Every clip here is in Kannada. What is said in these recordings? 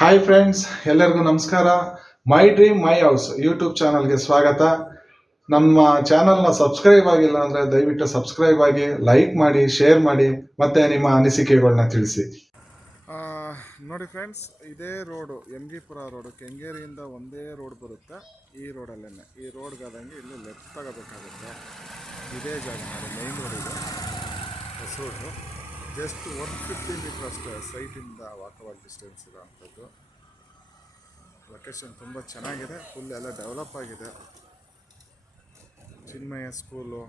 ಹಾಯ್ ಫ್ರೆಂಡ್ಸ್, ಎಲ್ಲರಿಗೂ ನಮಸ್ಕಾರ. My dream my house YouTube ಚಾನಲ್ಗೆ ಸ್ವಾಗತ. ನಮ್ಮ ಚಾನಲ್ನ ಸಬ್ಸ್ಕ್ರೈಬ್ ಆಗಿಲ್ಲ ಅಂದರೆ ದಯವಿಟ್ಟು ಸಬ್ಸ್ಕ್ರೈಬ್ ಆಗಿ, ಲೈಕ್ ಮಾಡಿ, ಶೇರ್ ಮಾಡಿ, ಮತ್ತೆ ನಿಮ್ಮ ಅನಿಸಿಕೆಗಳನ್ನ ತಿಳಿಸಿ. ನೋಡಿ ಫ್ರೆಂಡ್ಸ್, ಇದೇ ರೋಡು ಎಮ್ಗಿಪುರ ರೋಡು, ಕೆಂಗೇರಿಯಿಂದ ಒಂದೇ ರೋಡ್ ಬರುತ್ತೆ. ಈ ರೋಡಲ್ಲೇ, ಈ ರೋಡ್ಗಾದಂಗೆ ಇಲ್ಲಿ ಲೆಫ್ಟ್ ತಗೋಬೇಕಾಗುತ್ತೆ. ಇದೇ ಜಾಗ ನೋಡಿ, ಮೈನ್ ರೋಡ್ ಇದೆ, ಹೊಸ ರೋಡು. ಜಸ್ಟ್ 150 ಮೀಟರ್ ಅಷ್ಟೇ ಸೈಟಿಂದ ವಾಕಬಲ್ ಡಿಸ್ಟೆನ್ಸ್ ಇರೋವಂಥದ್ದು. ಲೊಕೇಶನ್ ತುಂಬ ಚೆನ್ನಾಗಿದೆ, ಫುಲ್ ಎಲ್ಲ ಡೆವಲಪ್ ಆಗಿದೆ. Chinmaya school,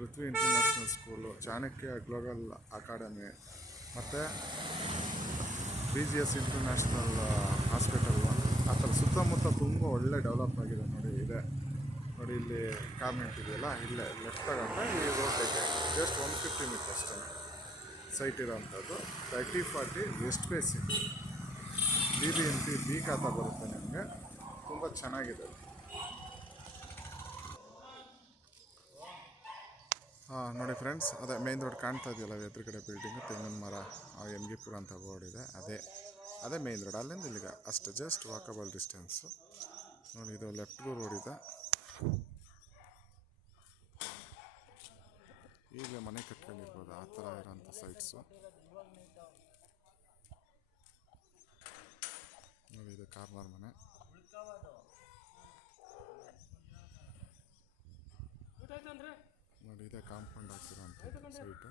Ritvi international school, Chanakya global academy, ಮತ್ತು BGS ಇಂಟರ್ನ್ಯಾಷನಲ್ ಹಾಸ್ಪಿಟಲ್ಲು, ಆ ಥರ ಸುತ್ತಮುತ್ತ ತುಂಬ ಒಳ್ಳೆ ಡೆವಲಪ್ ಆಗಿದೆ. ನೋಡಿ ಇದೆ, ನೋಡಿ ಇಲ್ಲಿ ಕಾನ್ವೆಂಟ್ ಇದೆಯಲ್ಲ, ಇಲ್ಲೇ ಲೆಫ್ಟ್ ತಗೊಂಡ್ರೆ ಈ ರೋಡ್ಗೆ ಜಸ್ಟ್ 150 ಮೀಟರ್ ಅಷ್ಟೇ ಸೈಟ್ ಇರೋವಂಥದ್ದು. 30-40 west facing, BBMP B khata ಬರುತ್ತೆ ನಿಮಗೆ. ತುಂಬ ಚೆನ್ನಾಗಿದೆ. ನೋಡಿ ಫ್ರೆಂಡ್ಸ್, ಅದೇ ಮೇನ್ ರೋಡ್ ಕಾಣ್ತಾ ಇದೆಯಲ್ಲ, ಎದುರುಗಡೆ ಬಿಲ್ಡಿಂಗು, ತೆಂಗಿನ ಮರ, ಎಮ್ಗಿಪುರ ಅಂತ ಬೋರ್ಡ್ ಇದೆ, ಅದೇ ಮೇನ್ ರೋಡ್. ಅಲ್ಲಿಂದ ಇಲ್ಲಿಗೆ ಅಷ್ಟು ಜಸ್ಟ್ ವಾಕಬಲ್ ಡಿಸ್ಟೆನ್ಸು. ನೋಡಿ, ಇದು ಲೆಫ್ಟ್ಗೂ ರೋಡ್ ಇದೆ. ಈಗಲೇ ಮನೆ ಕಟ್ಕೊಂಡಿರ್ಬೋದು, ಆ ಥರ ಇರೋಂಥ ಸೈಟ್ಸು. ನೋಡಿ, ಇದು ಕಾರ್ನರ್ ಮನೆ. ನೋಡಿ, ಇದೇ ಕಾಂಪೌಂಡ್ ಹಾಕಿರೋಂಥ ಸೈಟು.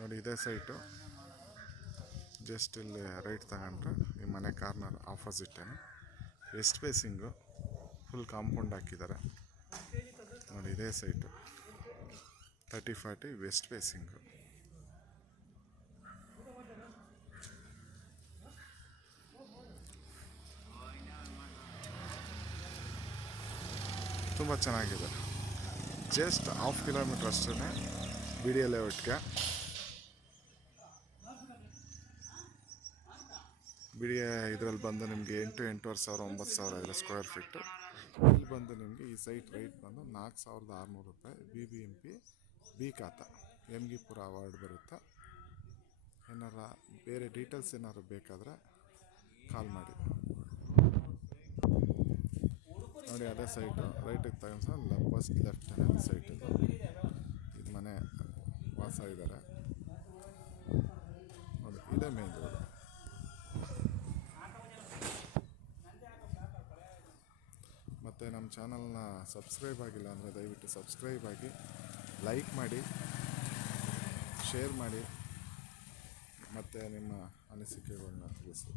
ನೋಡಿ, ಇದೇ ಸೈಟು. ಜಸ್ಟ್ ಇಲ್ಲಿ ರೈಟ್ ತಗೊಂಡ್ರೆ ಈ ಮನೆ ಕಾರ್ನರ್ ಆಪೋಸಿಟೇನು, ವೆಸ್ಟ್ ಫೇಸಿಂಗು, ಫುಲ್ ಕಾಂಪೌಂಡ್ ಹಾಕಿದ್ದಾರೆ. ನೋಡಿ, ಇದೇ ಸೈಟು 30-40 ವೆಸ್ಟ್ ಫೇಸಿಂಗು. ತುಂಬ ಚೆನ್ನಾಗಿದೆ. ಜಸ್ಟ್ 1/2 ಕಿಲೋಮೀಟ್ರ್ ಅಷ್ಟೇ BDA ಲೇಔಟ್ಗೆ. BDA ಇದರಲ್ಲಿ ಬಂದು ನಿಮಗೆ 8,000-8,500 9,000 ಇದೆ ಸ್ಕ್ವೇರ್ ಫೀಟು. ಇಲ್ಲಿ ಬಂದು ನಿಮಗೆ ಈ ಸೈಟ್ ರೈಟ್ ಬಂದು 4,600 ರೂಪಾಯಿ. BBMP ಬಿ ಖಾತಾ, ಎಮ್ಗಿಪುರ ಅವಾರ್ಡ್ ಬರುತ್ತೆ. ಏನಾರ ಬೇರೆ ಡೀಟೇಲ್ಸ್ ಏನಾದ್ರು ಬೇಕಾದರೆ ಕಾಲ್ ಮಾಡಿ. ನೋಡಿ, ಅದೇ ಸೈಟು ರೈಟಿಗೆ ತಗೊಂಡು ಫಸ್ಟ್ ಲೆಫ್ಟ್ ಸೈಟ್. ಇದು ಮನೆ ವಾಸ ಇದ್ದಾರೆ. ನೋಡಿ, ಇದೇ ಮೇನ್ ರೋಡ್. ಮತ್ತು ನಮ್ಮ ಚಾನಲ್ನ ಸಬ್ಸ್ಕ್ರೈಬ್ ಆಗಿಲ್ಲ ಅಂದರೆ ದಯವಿಟ್ಟು ಸಬ್ಸ್ಕ್ರೈಬ್ ಆಗಿ, ಲೈಕ್ ಮಾಡಿ, ಶೇರ್ ಮಾಡಿ, ಮತ್ತು ನಿಮ್ಮ ಅನಿಸಿಕೆಗಳನ್ನ ತಿಳಿಸಿ.